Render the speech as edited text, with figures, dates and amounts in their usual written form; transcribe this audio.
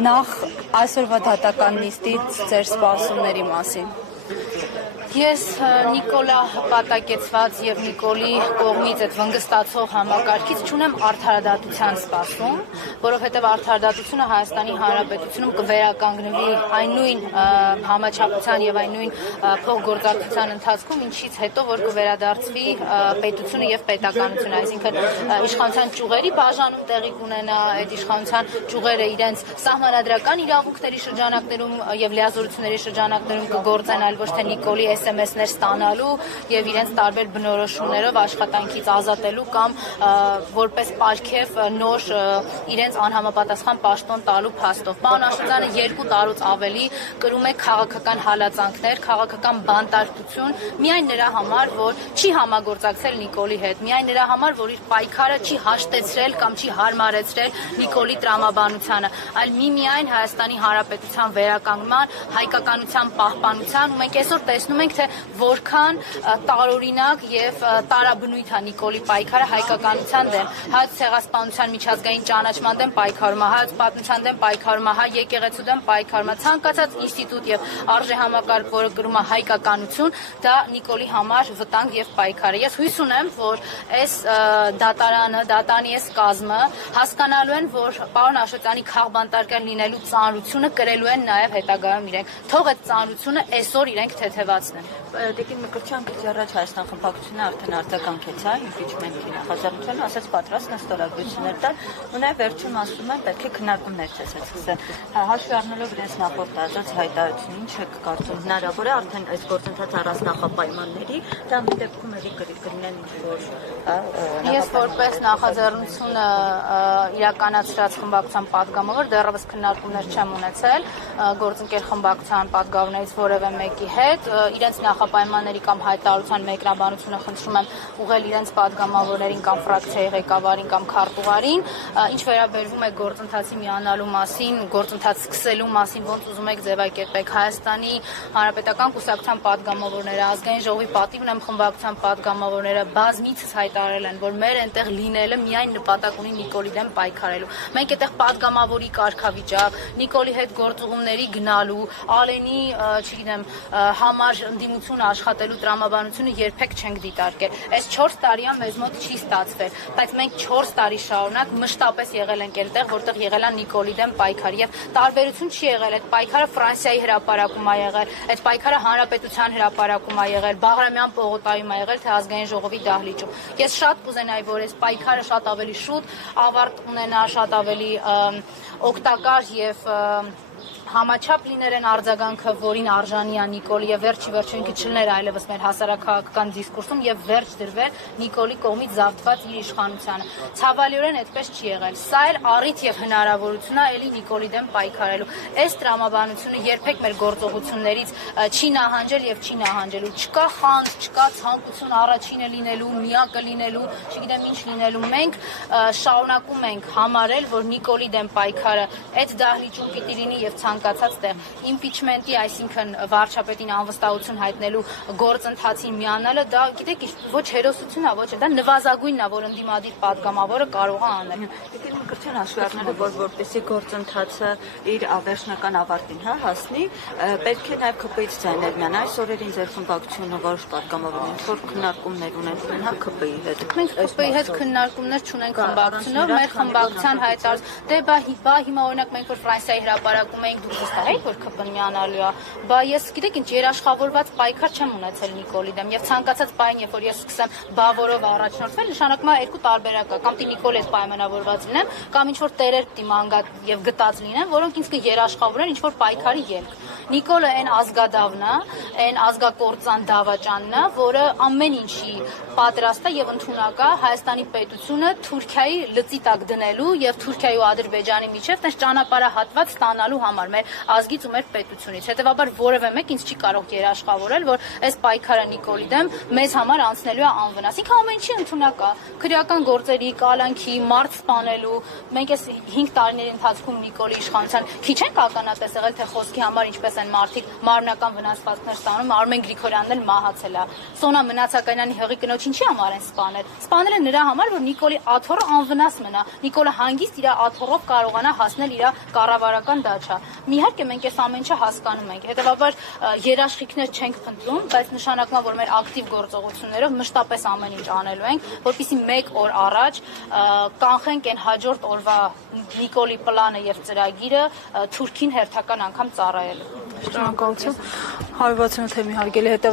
Նախ այսօրվա դատական նիստից ձեր սպասումների մասին։ Ես Նիկոլա հպատակեցված եւ Նիկոլի կողմից այդ վնգստացող համակարգից չունեմ արդարադատության սպասում, որովհետեւ արդարադատությունը Հայաստանի Հանրապետությունում կվերականգնվի այն նույն համաչափության եւ այն նույն փոխգործակցության ընթացքում, ինչից հետո որ կվերադարձվի պետությունը եւ պետականությունը, այսինքն իշխանության ճյուղերի բաժանում տեղի կունենա, այդ իշխանության ճյուղերը իրենց սահմանադրական իրավունքների շրջանակներում եւ լիազորությունների շրջանակներում կգործեն, այլ ոչ թե Նիկոլի SMS-ներ ստանալու եւ իրենց տարբեր բնորոշումներով աշխատանքից ազատելու կամ որպես պարգև նոր իրենց անհամապատասխան պաշտոն տալու փաստով։ Պարոն Աշոտյանը 2 տարուց ավելի կրում է քաղաքական հալածանքներ, քաղաքական բանտարկություն միայն նրա համար, որ չի համագործակցել Նիկոլի հետ, միայն նրա համար, որ իր պայքարը չի հաշտեցրել կամ չի հարմարեցրել Նիկոլի տրամաբանությանը, այլ միմիայն Հայաստանի Հանրապետության վերականգնման, հայկականության պահպանության, ու մենք այսօր տեսնում ենք, թե որքան տարօրինակ եւ տարաբնույթ է Նիկոլի պայքարը հայկականության դեմ, հայոց ցեղասպանության միջազգային ճանաչման դեմ պայքարում, հայոց պատմության դեմ պայքարում, հայ եկեղեցու դեմ պայքարում, ցանկացած ինստիտուտ եւ արժեհամակարգ, որը կրում է հայկականություն, դա Նիկոլի համար վտանգ եւ պայքար է։ Ես հույս ունեմ, որ այս դատարանը, դատանի այս կազմը հասկանալու են, որ պարոն Աշոտյանի քաղբանտարկել լինելու ծանրությունը կրելու են նաեւ հետագայում իրենք։ Թող այդ ծանրությունը այսօր իրենք թեթևացնեն։ Տիկին Մկրտչյան քիչ առաջ Հայաստան խմբակցությունը արդեն արձագանքեց ինֆիչմենթի նախաձեռնությանը, ասաց պատրաստն է ստորագրություններ տալ, ու նաև վերջում ասում են պետք է քննարկումներ սկսել։ Հաշվի առնելով իրենց նախորդ ազատ հայտարարությունը, ինչ եք կարծում, հնարավոր է արդեն այս գործընթացը առանց նախապայմանների, դա մի դեպքում էլի կլինեն ինչ-որ Ես որպես նախաձեռնությունը իրականացրած խմբակցության պատգամավոր դեռևս քննարկումներ չեմ ունեցել գործընկեր խմբակցության պատգամավորներից որևէ մեկի հետ, իրենց նախապայմանների կամ հայտարարության մեկնաբանությունը խնդրում եմ ուղղել իրենց պատգամավորներին կամ ֆրակցիայի ղեկավարին կամ քարտուղարին, ինչ վերաբերվում է գործընթացի միանալու մասին, գործընթաց սկսելու մասին, ոնց ուզում եք ձևակերպեք, Հայաստանի Հանրապետական կուսակցության պատգամավորները, ազգային ժողովի պատիվ ունեմ խմբակցության պատգամավորները բազմիցս հայտարարել են, որ մեր այնտեղ լինելը միայն նպատակ ունի Նիկոլի դեմ պայքարելու։ Մենք այդտեղ պատգամավորի կարգավիճակ, Նիկոլի հետ գործուղումների գնալու, Ալենի, չգիտեմ, համար ընդդիմություն աշխատելու տրամաբանությունը երբեք չենք դիտարկել։ Այս 4 տարիա մեզ մոտ չի ստացվել, բայց մենք 4 տարի շարունակ մշտապես եղել ենք այդտեղ, որտեղ եղել է Նիկոլի դեմ պայքար եւ տարբերություն չի եղել, այդ պայքարը Ֆրանսիայի հրապարակում է եղել, այդ պայքարը Հանրապետության հրապարակում է եղել, Բաղրամյան պողոտայում է եղել, թե ազգային ժողովի դահլիճում։ Ես շատ կուզենայի, որ այս պայքարը շատ ավելի շուտ ավարտ ունենա, շատ ավելի օգտակար եւ համաչափ լիներ են արձագանքը, որին արժանի է Նիկոլի եւ վերջի ինքը չլներ այլևս մեր հասարակական դիսկուրսում եւ վերջ դրվեր Նիկոլի կողմից զավթված իր իշխանությանը։ Ցավալիորեն այդպես չի եղել։ Սա էլ առիթ եւ հնարավորություն է էլի Նիկոլի դեմ պայքարելու։ Այս տրամաբանությունը երբեք մեր գործողություններից չի նահանջել եւ չի նահանջելու։ Չկա խանձ, չկա ցանկություն առաջինը լինելու, միակը լինելու, չգիտեմ ինչ լինելու։ Մենք շարունակում ենք համարել, որ Նիկոլի դեմ պայքարը այդ դահլիճում պիտի լինի եւ ցանկացած տեղ իմպիչմենտի, այսինքն վարչապետին անվստահություն հայտնելու գործընթացին միանալը, դա գիտեք, ոչ հերոսություն է, ոչ դա նվազագույնն է, որ ընդդիմադիր պատգամավորը կարող է անել։ Տիկին Մկրտչյան հաշվի առնելով, որ որպեսզի գործընթացը իր ավերժնական ավարտին հասնի, պետք է նաև ՔՊ-ից ձայներ միանա։ Այս օրերին ձեր խմբակցությունը որոշ պատգամավորներ որ քննարկումներ ունեն ՔՊ-ի հետ։ Մենք ՔՊ-ի հետ քննարկումներ չունենք խմբակցությունով, մեր խմբակցության հայտարարած դե հիմա օրինակ մենք որ Ֆրանսիայի հրապարակում ենք դուք վստահ եք որ ՔՊ-ն միանալու է, բա ես գիտեք ինչ երաշխավորված պայքար չեմ ունեցել Նիկոլի դեմ եւ ցանկացած պայն երբ որ ես սկսեմ բավորով առաջնորդվել, նշանակում է երկու տարբերակ կա, կամ պիտի Նիկոլի հետ պայմանավորված լինեմ, կամ ինչ որ տերեր պիտի մանգատ եւ գտած լինեն, որոնք ինձ կերաշխավորեն ինչ որ պայքարի ելք։ Նիկոլը այն ազգադավն է, այն ազգակործան դավաճանն է, որը ամեն ինչի պատրաստ է եւ ընդունակ է Հայաստանի պետությունը Թուրքիայի լծի տակ դնելու եւ Թուրքիայի ու Ադրբեջանի միջեւ տես ճանապարհահատված ստանալու համար մեր ազգից ու մեր պետությունից։ Հետեւաբար որևէ մեկ ինձ չի կարող երաշխավորել, որ այս պայքարը Նիկոլի դեմ մեզ համար անցնելու է անվնաս։ Ինքը ամեն ինչի ընդունակ է, քրեական գործերի, կալանքի, մարդ սպանելու, մենք այս 5 տարիների ընթացքում Նիկոլի իշխանության քիչ ենք ականատես եղել, թե խոսքի համար ինչպես են մարդիկ մարմնական վնասվածքներ ստանում, Արմեն Գրիգորյանն էլ մահացել է։ Սոնա Մնացականյանի հղի կնոջ ինչի համար են սպանել։ Սպանել են նրա համար, որ Նիկոլի աթոռը անվնաս մնա։ Նիկոլը հանգիստ իր աթոռով կարողանա հասնել իր կառավարական դաչա։ Իհարկե մենք այս ամեն ինչը հասկանում ենք։ Հետևաբար երաշխիքներ չենք փնտրում, բայց նշանակում է, որ մեր ակտիվ գործողություններով մշտապես ամեն ինչ անելու ենք, որպեսզի 1 օր առաջ կանխենք այն հաջորդ օրվա Նիկոլի պլանը եւ ծրագիրը Թուրքին հերթական անգամ ծառայելու։ Շնորհակալություն։ 168 թեմի հարգելի հետեւ